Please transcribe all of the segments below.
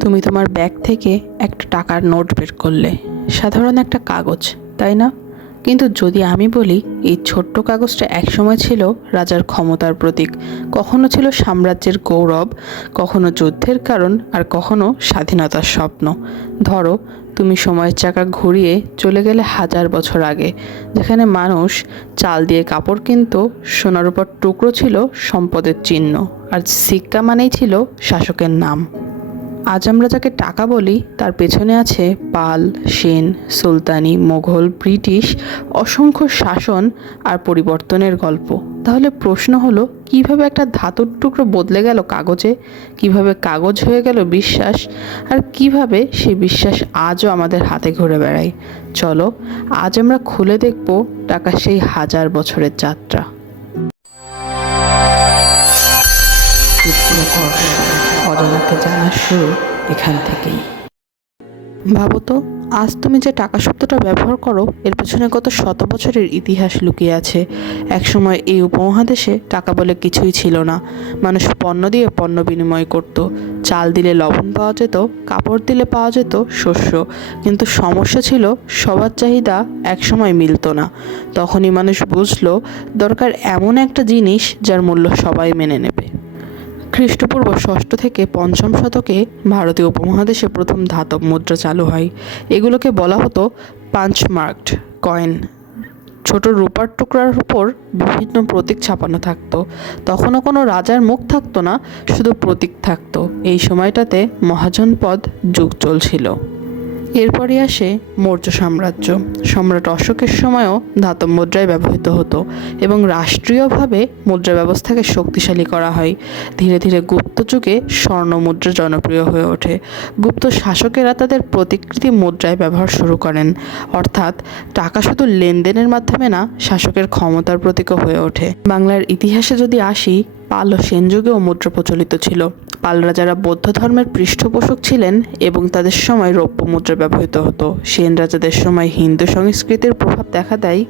তুমি তোমার ব্যাগ থেকে একটা টাকার নোট বের করলে, সাধারণ একটা কাগজ, তাই না? কিন্তু যদি আমি বলি এই ছোট্ট কাগজটা একসময় ছিল রাজার ক্ষমতার প্রতীক, কখনো ছিল সাম্রাজ্যের গৌরব, কখনো যুদ্ধের কারণ, আর কখনো স্বাধীনতার স্বপ্ন। ধরো, তুমি সময়ের চাকা ঘুরিয়ে চলে গেলে 1000 বছর আগে, যেখানে মানুষ চাল দিয়ে কাপড় কিনতো, সোনার উপর টুকরো ছিল সম্পদের চিহ্ন, আর সিক্কা মানেই ছিল শাসকের নাম। আজ আমরা যাকে টাকা বলি তার পেছনে আছে পাল, সেন, সুলতানি, মোঘল, ব্রিটিশ, অসংখ্য শাসন আর পরিবর্তনের গল্প। তাহলে প্রশ্ন হলো, কিভাবে একটা ধাতুর টুকরো বদলে গেল কাগজে, কিভাবে কাগজ হয়ে গেল বিশ্বাস, আর কিভাবে সেই বিশ্বাস আজও আমাদের হাতে ঘুরে বেড়ায়। চলো, আজ আমরা খুলে দেখব টাকা সেই 1000 বছরের যাত্রা। অজানাকে জানার শুরু এখান থেকেই। ভাবো তো, আজ তুমি যে টাকা শব্দটা ব্যবহার করো, এর পেছনে কত শত বছরের ইতিহাস লুকিয়ে আছে। একসময় এই উপমহাদেশে টাকা বলে কিছুই ছিল না। মানুষ পণ্য দিয়ে পণ্য বিনিময় করত। চাল দিলে লবণ পাওয়া যেত, কাপড় দিলে পাওয়া যেত শস্য। কিন্তু সমস্যা ছিল, সবার চাহিদা একসময় মিলত না। তখনই মানুষ বুঝলো, দরকার এমন একটা জিনিস যার মূল্য সবাই মেনে নেবে। খ্রিস্টপূর্ব 6ষ্ঠ থেকে 5ম শতকে ভারতীয় উপমহাদেশে প্রথম ধাতব মুদ্রা চালু হয়। এগুলোকে বলা হতো পাঞ্চমার্কড কয়েন। ছোট রূপার টুকরার উপর বিভিন্ন প্রতীক ছাপানো থাকতো। তখনও কোনো রাজার মুখ থাকতো না, শুধু প্রতীক থাকতো। এই সময়টাতে মহাজনপদ যুগ চলছিল। এরপরই আসে মৌর্য সাম্রাজ্য। সম্রাট অশোকের সময়ও ধাতব মুদ্রায় ব্যবহৃত হতো এবং রাষ্ট্রীয়ভাবে মুদ্রা ব্যবস্থাকে শক্তিশালী করা হয়। ধীরে ধীরে গুপ্ত যুগে স্বর্ণ মুদ্রা জনপ্রিয় হয়ে ওঠে। গুপ্ত শাসকেরা তাদের প্রতিকৃতি মুদ্রায় ব্যবহার শুরু করেন। অর্থাৎ টাকা শুধু লেনদেনের মাধ্যমে না, শাসকের ক্ষমতার প্রতীকও হয়ে ওঠে। বাংলার ইতিহাসে যদি আসি, পাল ও সেন যুগেও মুদ্রা প্রচলিত ছিল। পাল রাজারা বৌদ্ধ ধর্মের পৃষ্ঠপোষক ছিলেন এবং তাদের সময় রৌপ্য মুদ্রা ব্যবহৃত হতো। সেন রাজাদের সময় হিন্দু সংস্কৃতির প্রভাব দেখা দেয়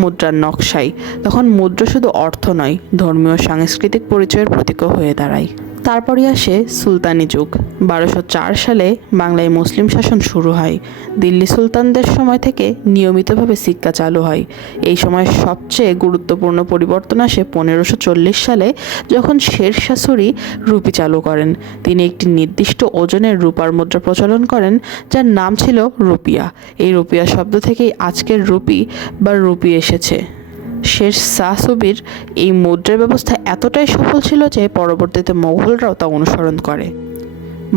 মুদ্রার নকশায়। তখন মুদ্রা শুধু অর্থ নয়, ধর্মীয় সাংস্কৃতিক পরিচয়ের প্রতীকও হয়ে দাঁড়ায়। তারপরই আসে সুলতানি যুগ। 1204 সালে বাংলায় মুসলিম শাসন শুরু হয়। দিল্লি সুলতানদের সময় থেকে নিয়মিতভাবে সিক্কা চালু হয়। এই সময় সবচেয়ে গুরুত্বপূর্ণ পরিবর্তন আসে 1540 সালে, যখন শেরশাহ সূরি রুপি চালু করেন। তিনি একটি নির্দিষ্ট ওজনের রূপার মুদ্রা প্রচলন করেন, যার নাম ছিল রুপিয়া। এই রুপিয়া শব্দ থেকেই আজকের রুপি বা রুপি এসেছে। শেরশাহ সূরির এই মুদ্রা ব্যবস্থা এতটাই সফল ছিল যে পরবর্তীতে মোগলরাও তা অনুসরণ করে।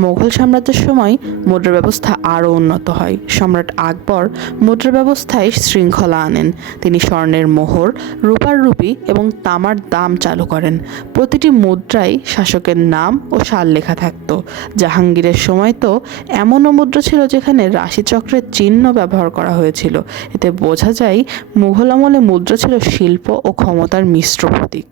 মোগল সাম্রাজ্যের সময় মুদ্রা ব্যবস্থা আরও উন্নত হয়। সম্রাট আকবর মুদ্রা ব্যবস্থায় শৃঙ্খলা আনেন। তিনি স্বর্ণের মোহর, রূপার রুপি এবং তামার দাম চালু করেন। প্রতিটি মুদ্রায় শাসকের নাম ও সাল লেখা থাকত। জাহাঙ্গীরের সময় তো এমনও মুদ্রা ছিল যেখানে রাশিচক্রের চিহ্ন ব্যবহার করা হয়েছিল। এতে বোঝা যায় মুঘল আমলে মুদ্রা ছিল শিল্প ও ক্ষমতার মিশ্র প্রতীক।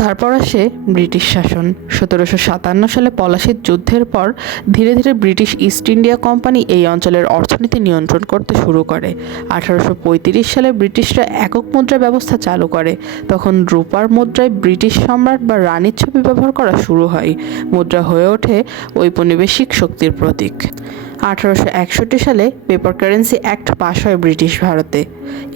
তারপর আসে ব্রিটিশ শাসন। 1757 সালে পলাশীর যুদ্ধের পর ধীরে ধীরে ব্রিটিশ ইস্ট ইন্ডিয়া কোম্পানি এই অঞ্চলের অর্থনীতি নিয়ন্ত্রণ করতে শুরু করে। 1835 সালে ব্রিটিশরা একক মুদ্রা ব্যবস্থা চালু করে। তখন রূপার মুদ্রায় ব্রিটিশ সম্রাট বা রানীর ছবি ব্যবহার করা শুরু হয়। মুদ্রা হয়ে ওঠে ঔপনিবেশিক শক্তির প্রতীক। 1861 সালে পেপার কারেন্সি অ্যাক্ট পাশ হয় ব্রিটিশ ভারতে।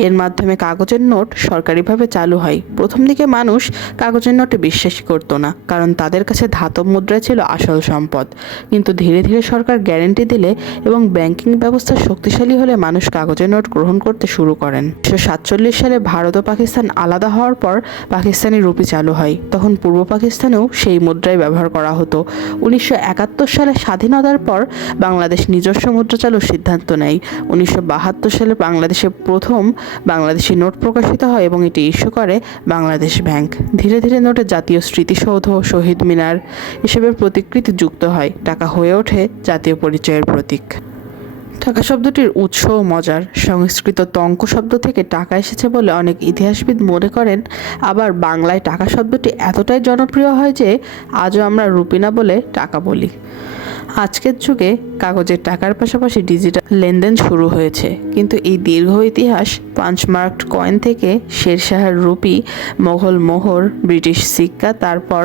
এর মাধ্যমে কাগজের নোট সরকারিভাবে চালু হয়। প্রথম দিকে মানুষ কাগজের নোটে বিশ্বাসই করত না, কারণ তাদের কাছে ধাতব মুদ্রা ছিল আসল সম্পদ। কিন্তু ধীরে ধীরে সরকার গ্যারেন্টি দিলে এবং ব্যাংকিং ব্যবস্থা শক্তিশালী হলে মানুষ কাগজের নোট গ্রহণ করতে শুরু করেন। 1947 সালে ভারত ও পাকিস্তান আলাদা হওয়ার পর পাকিস্তানি রুপি চালু হয়। তখন পূর্ব পাকিস্তানেও সেই মুদ্রাই ব্যবহার করা হতো। 1971 সালে স্বাধীনতার পর বাংলাদেশ নিজস্ব মুদ্রা চালুর সিদ্ধান্ত নেয়। 1972 সালে বাংলাদেশে প্রথম বাংলাদেশি নোট প্রকাশিত হয় এবং এটি ইস্যু করে বাংলাদেশ ব্যাংক। ধীরে ধীরে নোটে জাতীয় স্মৃতিসৌধ, শহীদ মিনার এসবের প্রতিকৃতি যুক্ত হয়। টাকা হয়ে ওঠে জাতীয় পরিচয়ের প্রতীক। টাকা শব্দটির উৎসও মজার। সংস্কৃত তঙ্ক শব্দ থেকে টাকা এসেছে বলে অনেক ইতিহাসবিদ মনে করেন। আবার বাংলায় টাকা শব্দটি এতটাই জনপ্রিয় হয় যে আজও আমরা রুপি না বলে টাকা বলি। আজকের যুগে কাগজের টাকার পাশাপাশি ডিজিটাল লেনদেন শুরু হয়েছে, কিন্তু এই দীর্ঘ ইতিহাস পাঞ্চমার্কড কয়েন থেকে শেরশাহের রুপি, মোগল মোহর, ব্রিটিশ সিক্কা, তারপর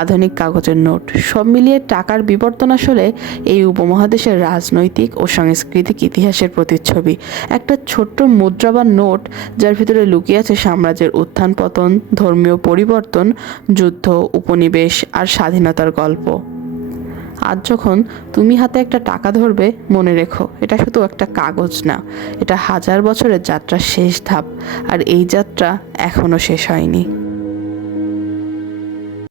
আধুনিক কাগজের নোট, সব মিলিয়ে টাকার বিবর্তন আসলে এই উপমহাদেশের রাজনৈতিক ও সাংস্কৃতিক ইতিহাসের প্রতিচ্ছবি। একটা ছোট্ট মুদ্রা বা নোট যার ভিতরে লুকিয়ে আছে সাম্রাজ্যের উত্থান পতন, ধর্মীয় পরিবর্তন, যুদ্ধ, উপনিবেশ আর স্বাধীনতার গল্প। আজ যখন তুমি হাতে একটা টাকা ধরবে, মনে রেখো এটা শুধু একটা কাগজ না, এটা হাজার বছরের যাত্রার শেষ ধাপ, আর এই যাত্রা এখনও শেষ হয়নি।